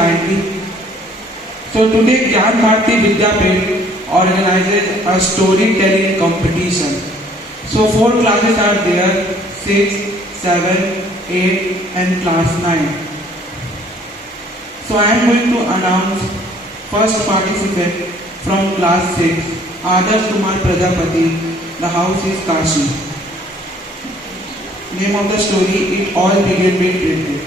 kindly. So today Gyan Bharati Vidyapith organizes a storytelling competition. So 4 classes are there, 6, 7, 8 and class 9. So I am going to announce first participant from class 6, Adarsh Kumar Prajapati. The house is Kashi. Name of the story, It All Began with Drifting.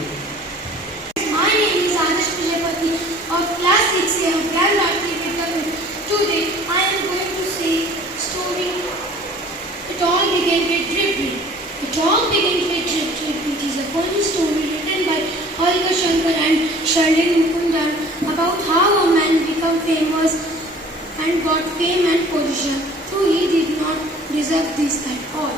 My name is Adarsh Prajapati of class 6A of Gyan Bharati Vidyapith. Today I am going to say story It All Began with Drifting. It All Began with Drifting. It is a funny story written by Holger Shankar and Sharlene Mukundan about how a man became famous and got fame and position, though he did not deserve this at all.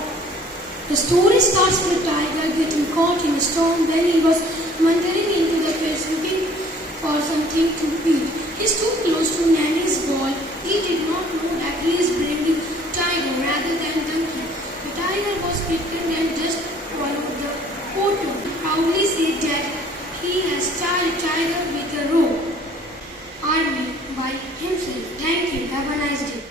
The story starts with a tiger getting caught in a storm when he was wandering into the fields looking for something to eat. He stood close to Nanny's ball. He did not know that he is bringing tiger rather than donkey. The tiger was frightened and just followed the photo. Proudly said that he has tied a tiger with a rope. Army by himself. Thank you. Have a nice day.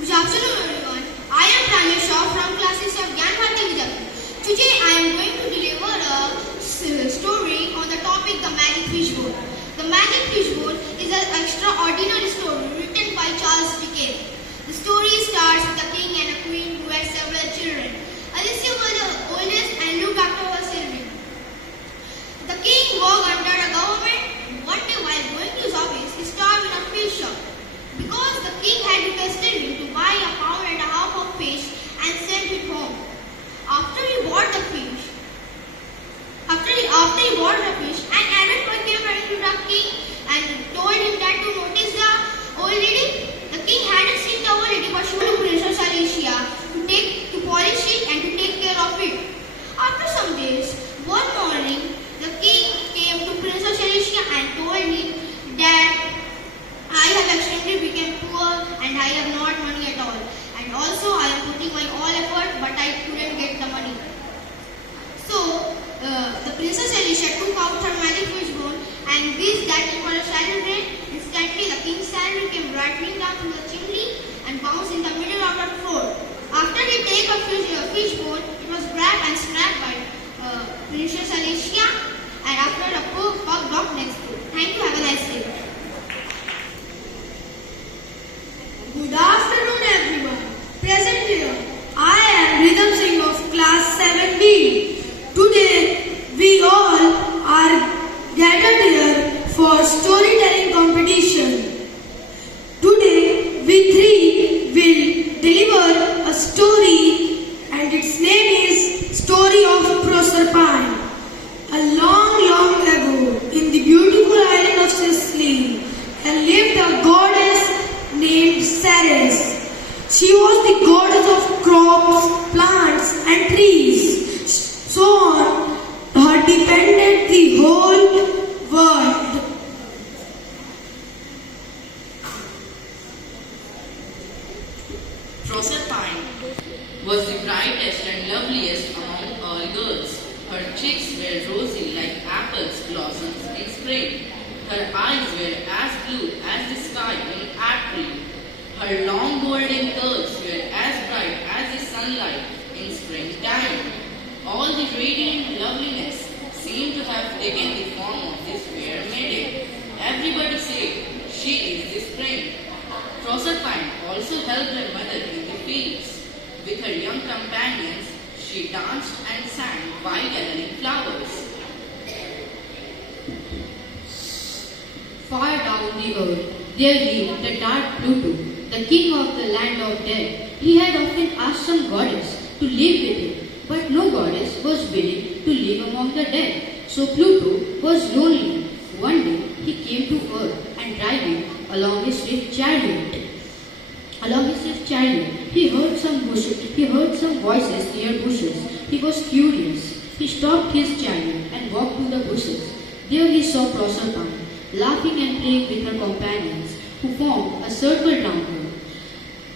Good afternoon, everyone. I am Pranesh Shaw from classes of Gyan Bharati Vidyapith. Today I am going to deliver a story on the topic The Magic Fishbowl. The Magic Fishbowl is an extraordinary story written by Charles Dickens. The story starts with a king and a queen who had several children. Alicia was the oldest and looked after her children. The king worked under a government. One day while going to his office, he stopped in a fish shop. Because the king had requested him to buy a pound and a half of fish and send it home. After he bought the fish, an errand boy came running to the king and told him that to notice the old lady. The king hadn't seen the old lady, but she went to Princess Alicia to polish it and to take care of it. After some days, one morning, the king came to Princess Alicia and told him that I have extremely become poor and I have not money at all. And also I am putting my all effort but I couldn't get the money. So the Princess Alicia took out her magic fishbowl and whisked that into a silent rain. Instantly the king's salary came rattling down through the chimney and bounced in the middle of the floor. After he take a fishbowl, it was grabbed and snapped by Princess Alicia and after the poor pug dog next door. Thank you. Have a nice day. Good afternoon, everyone. Present here, I am Rhythm Singh of class 7B. Today, we all are gathered here for storytelling competition. Today, we three will deliver a story, and its name is Story of Proserpine. A long, long ago, in the beautiful island of Sicily, there lived a goddess named Ceres. She was the goddess of crops, plants and trees. So on her depended the whole world. Proserpine was the brightest and loveliest among all girls. Her cheeks were rosy like apples blossoms in spring. Her eyes were as blue as the sky in April. Her long golden curls were as bright as the sunlight in springtime. All the radiant loveliness seemed to have taken the form of this fair maiden. Everybody said, she is the spring. Proserpine also helped her mother in the fields. With her young companions, she danced and sang while gathering flowers. Far down the earth, there lived the dark Pluto, the king of the land of dead. He had often asked some goddess to live with him, but no goddess was willing to live among the dead. So Pluto was lonely. One day he came to earth and driving along his swift chariot. He heard some voices near bushes. He was curious. He stopped his chariot and walked to the bushes. There he saw Proserpine, laughing and playing with her companions, who formed a circle round her.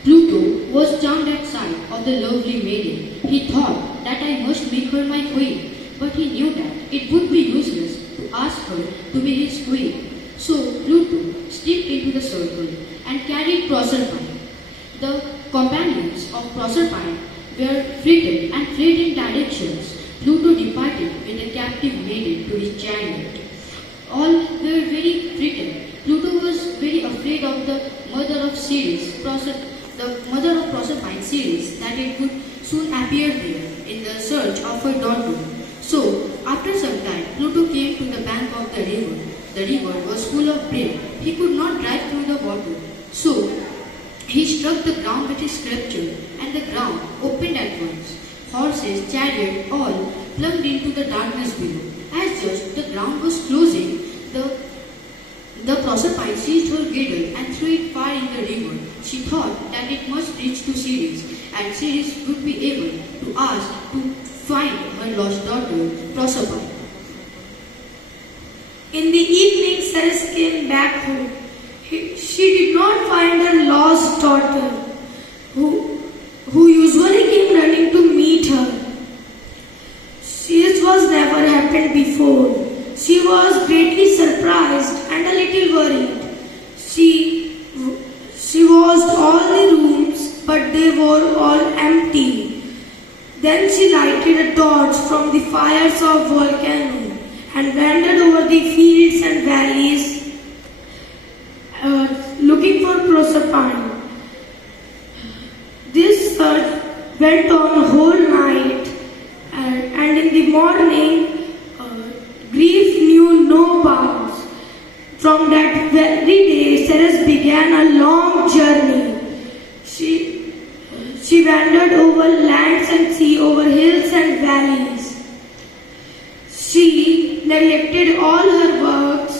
Pluto was charmed at sight of the lovely maiden. He thought that I must make her my queen, but he knew that it would be useless to ask her to be his queen. So Pluto stepped into the circle and carried Proserpine. The companions of Proserpine were frightened and fled in directions. Pluto departed with the captive maiden to his chariot. All were very frightened. Pluto was very afraid of the mother of Ceres, the mother of Proserpine, Ceres, that it would soon appear there in the search of her daughter. So, after some time, Pluto came to the bank of the river. The river was full of bread. He could not drive through the water. So, he struck the ground with his sceptre, and the ground opened at once. Horses, chariot, all plunged into the darkness below. As just the ground was closing, the Proserpine seized her girdle and threw it far in the river. She thought that it must reach to Ceres, and Ceres would be able to ask to find her lost daughter, Proserpine. In the evening, Ceres came back home. She did not find her lost daughter, who usually came running to meet her. This was never happened before. She was greatly surprised and a little worried. She watched all the rooms, but they were all empty. Then she lighted a torch from the fires of volcano and wandered over the fields and valleys looking for Proserpine. This search went on a whole night, and in the morning, grief knew no bounds. From that very day, Ceres began a long journey. She wandered over lands and sea, over hills and valleys. She neglected all her works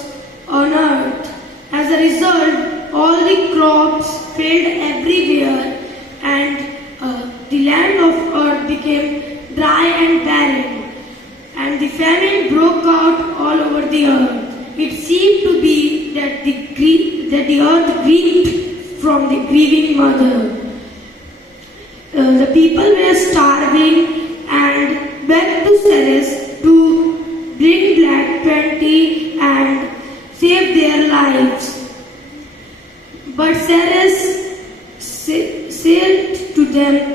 on earth. As a result, all the crops failed everywhere, and the land of earth became dry and barren, and the famine broke out all over the earth. It seemed to be that the earth grieved from the grieving mother. The people were starving and begged to Ceres to bring black plenty and save their lives. But Ceres said to them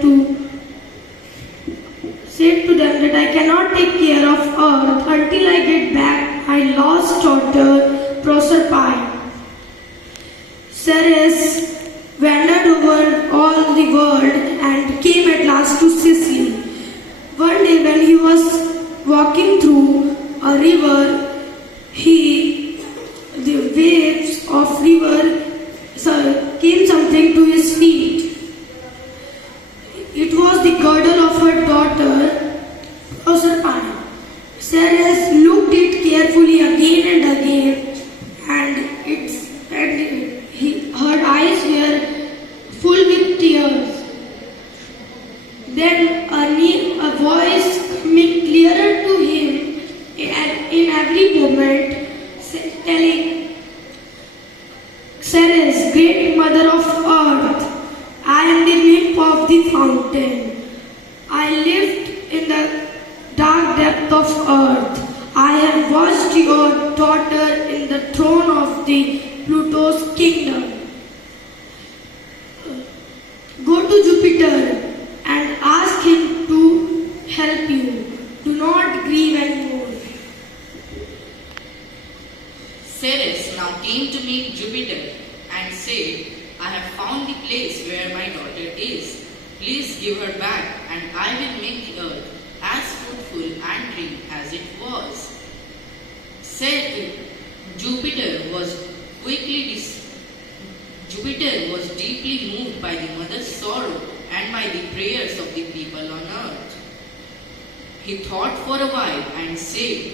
that I cannot take care of earth until I get back my lost daughter Proserpine. Ceres wandered over all the world and came at last to Sicily. One day when he was walking through a river, the waves of river came something to his feet. It was the girdle of her daughter Proserpine. Ceres looked it carefully again and again, and her eyes were full with tears. Then a voice coming clearer to him in every moment, telling, Ceres, great mother of earth, I am the nymph of the fountain. I lived in the dark depth of earth. I have watched your daughter in the throne of the Pluto's kingdom. Go to Jupiter and ask him to help you. Do not grieve anymore. Ceres now came to meet Jupiter and said, I have found the place where my daughter is. Please give her back, and I will make the earth as fruitful and green as it was. Jupiter was deeply moved by the mother's sorrow and by the prayers of the people on earth. He thought for a while and said,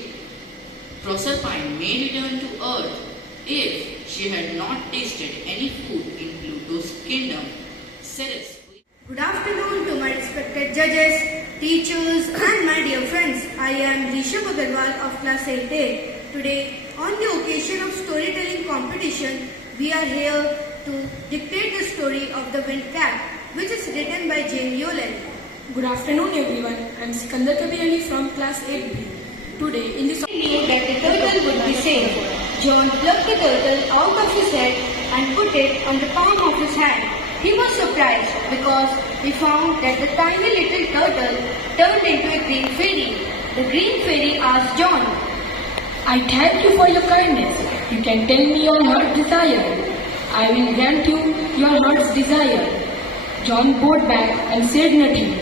Proserpine may return to earth if she had not tasted any food in Pluto's kingdom. Ceres. Good afternoon to my respected judges, teachers and my dear friends. I am Rishabh Agarwal of class 8A. Today, on the occasion of storytelling competition, we are here to dictate the story of the Wind Cat, which is written by Jane Yolen. Good afternoon everyone. I am Sikandar Kabiani from class 8B. Today in this We knew that the turtle would be saved. John plucked the turtle out of his head and put it on the palm of his hand. He was surprised because he found that the tiny little turtle turned into a green fairy. The green fairy asked John, I thank you for your kindness. You can tell me your heart's desire. I will grant you your heart's desire. John bowed back and said nothing,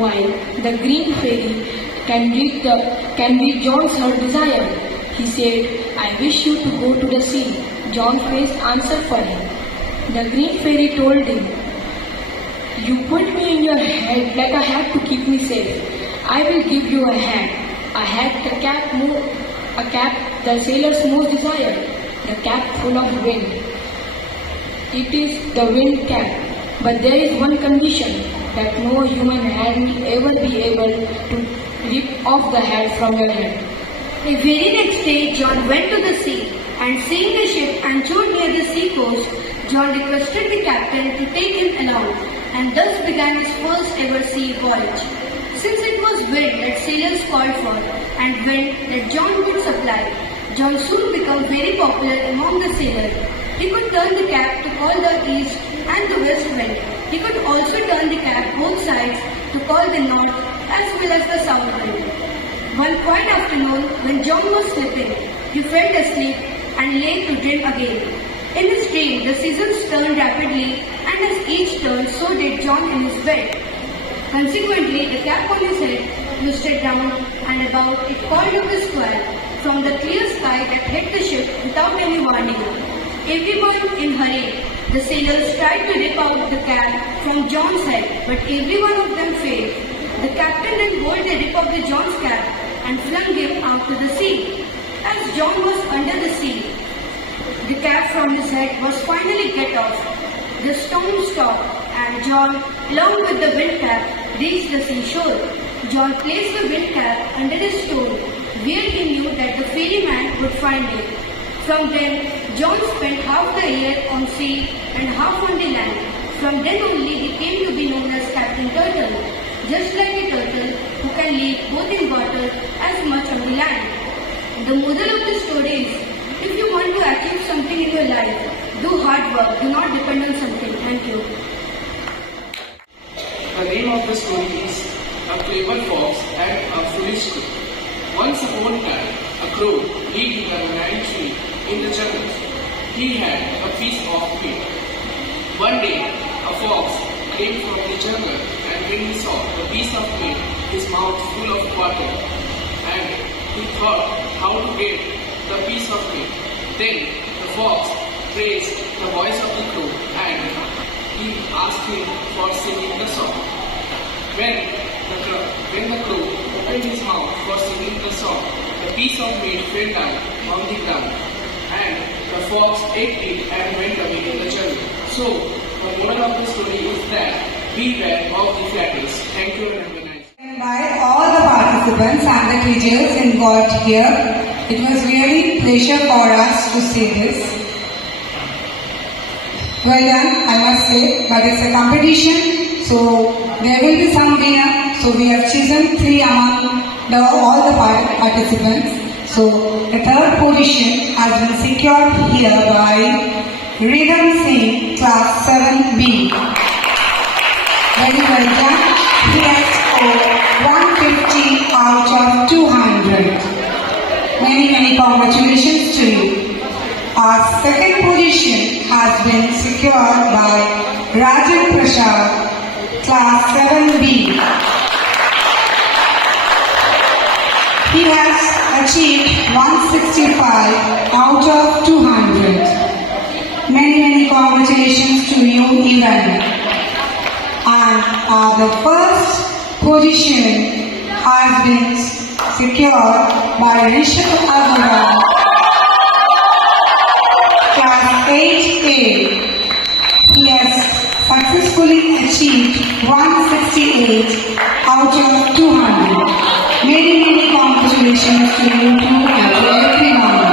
while the green fairy can read John's heart desire. He said, I wish you to go to the sea. John faced answer for him. The green fairy told him, you put me in your head like a hat to keep me safe. I will give you a hat a cap the sailor's most desired, the cap full of wind. It is the wind cap. But there is one condition, that no human hand will ever be able to rip off the hat from your head. The very next day, John went to the sea, and seeing the ship anchored near the sea coast, John requested the captain to take him along, and thus began his first ever sea voyage. Since it was wind that sailors called for, and wind that John could supply, John soon became very popular among the sailors. He could turn the cap to call the east and the west wind. He could also turn the cap both sides to call the north as well as the south wind. One quiet afternoon, when John was sleeping, he fell asleep and lay to dream again. In his dream, the seasons turned rapidly, and as each turned, so did John in his bed. Consequently, the cap on his head twisted down, and about it called up a squall from the clear sky that hit the ship without any warning. Everyone in hurry. The sailors tried to rip out the cap from John's head, but every one of them failed. The captain then bowled a rip of the John's cap and flung him out to the sea. As John was under the sea, the cap from his head was finally get off. The storm stopped, and John, along with the wind cap, reached the seashore. John placed the wind cap under a stone, where he knew that the ferryman would find it. From then, John spent half the year on sea and half on the land. From then only, he came to be known as Captain Turtle, just like a turtle who can live both in water as much on the land. The moral of the story is, if you want to achieve something in your life, do hard work, do not depend on something. Thank you. The name of the story is A Clever Fox and a Foolish Crow. Once upon a time, a crow lived in a banana tree in the jungle. He had a piece of meat. One day, a fox came from the jungle, and when he saw the piece of meat, his mouth full of water, and he thought how to get the piece of meat. Then the fox praised the voice of the crow, and he asked him for singing the song. When the crow opened his mouth for singing the song, the piece of meat fell down on the ground, and the fox ate it and went away in the jungle. So, the moral of the story is that beware of the flatterers. Thank you and have a nice day. By all the participants and the teachers involved here, it was really pleasure for us to see this. Well done, I must say, but it's a competition, so there will be some winner. So we have chosen 3 among all the participants. So the third position has been secured here by Rhythm Singh, class 7B. Very well done. He has scored 150 out of 200. Many congratulations to you. Our second position has been secured by Rajan Prasad, class 7B. He has achieved 165 out of 200. Many congratulations to you even. And the first position has been secured by Rishabh Agarwal, class 8A. He has successfully achieved 168 out of 200. Many congratulations to you too and to everyone.